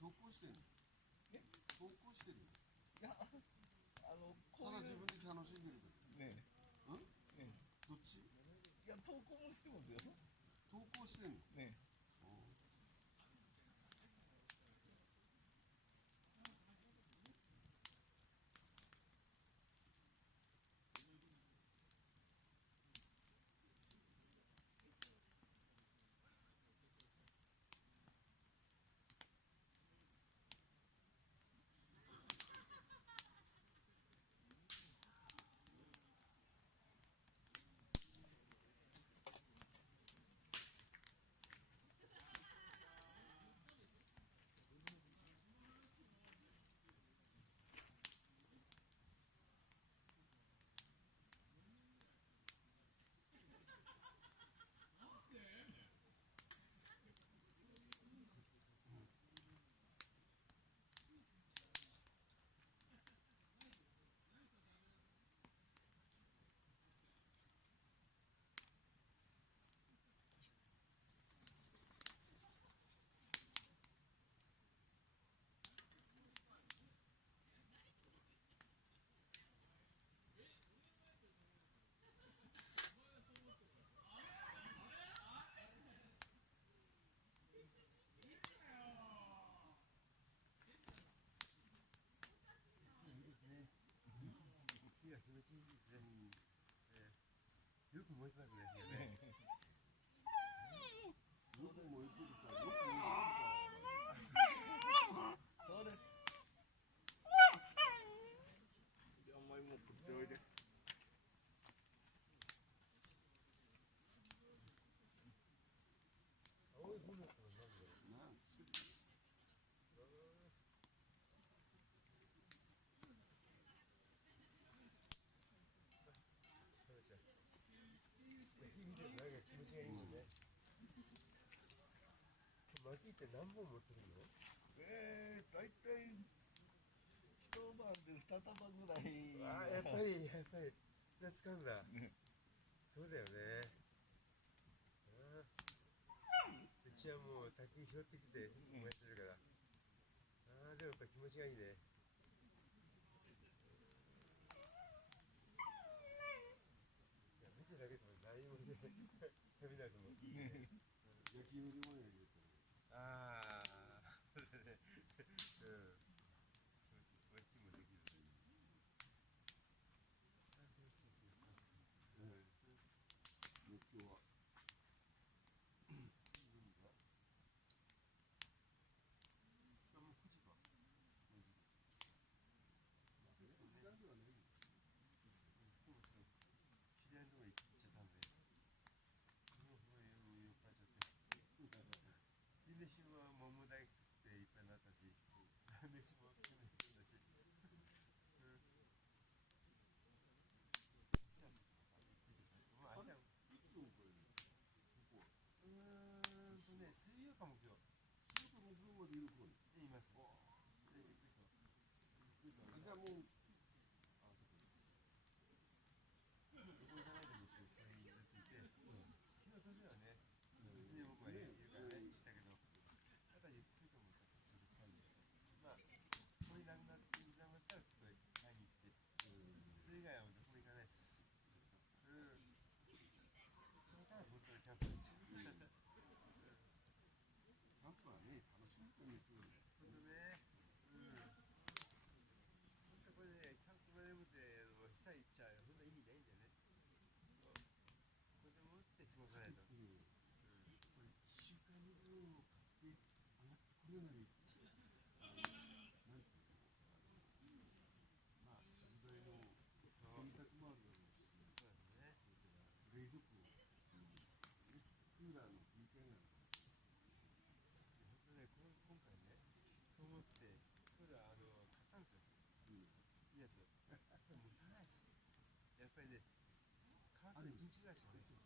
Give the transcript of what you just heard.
投稿してるの？え？投稿してるの？いや、こういうただ自分で楽しんでるねうん？え、ねどっち？え、いや、投稿もしてますよ。投稿してんの？ね気が気持ちいいですね。よく燃えてますね。よく燃えてるか、よく燃えてるか。それ。いや、お前もうこっちおいで。青い船ってのは何だろう。なんつう見てるとなんか気持ちがいいもんね。薪って何本持ってるの？だいたい一晩で2束ぐらい。ああ、やっぱり使うんだ。そうだよね。うちはもう滝拾ってきて燃やしてるから。ああ、でもやっぱ気持ちがいいね。いや、見てるだけでも何もね、食べなくもいいね。焼き芋でもやるよ。ああ、それね。うん。美味しいもんできる。今日は。もう9時か。時間ではないよ。知り合いのとこ行っちゃったんで。もう酔っ払っちゃって。飯は桃大食っていっぱいになったし、飯も食べてたし。まあ明日、いつもこれね。ここは。水曜か木曜。仕事木曜までいる子に。言います。じゃあもう。どこ行かないでもこれにずっといて、昨日年はね、別に僕はいるからね、行ったけど、またゆっくりと思ったら、まあ、これなくなっていなくなったら、そこへ買いに行って、それ以外はどこも行かないです。それから本当にキャンプですよ。キャンプはね、楽しみに行くよね。本当ね、本当これね、キャンプ場でもって下行っちゃう、本当意味ないんだよね。これでもって過ごさないと。これ1週間の分を買って上がってくれない。なんていうの。まあ食材の洗濯もあるだろうし、そうですね。冷蔵庫、クーラーの切り替えがある。本当ね、今回ね、そう思って、これは買ったんですよ。いいやつ。持たないし。やっぱりね、乾く1日ぐらいしかね。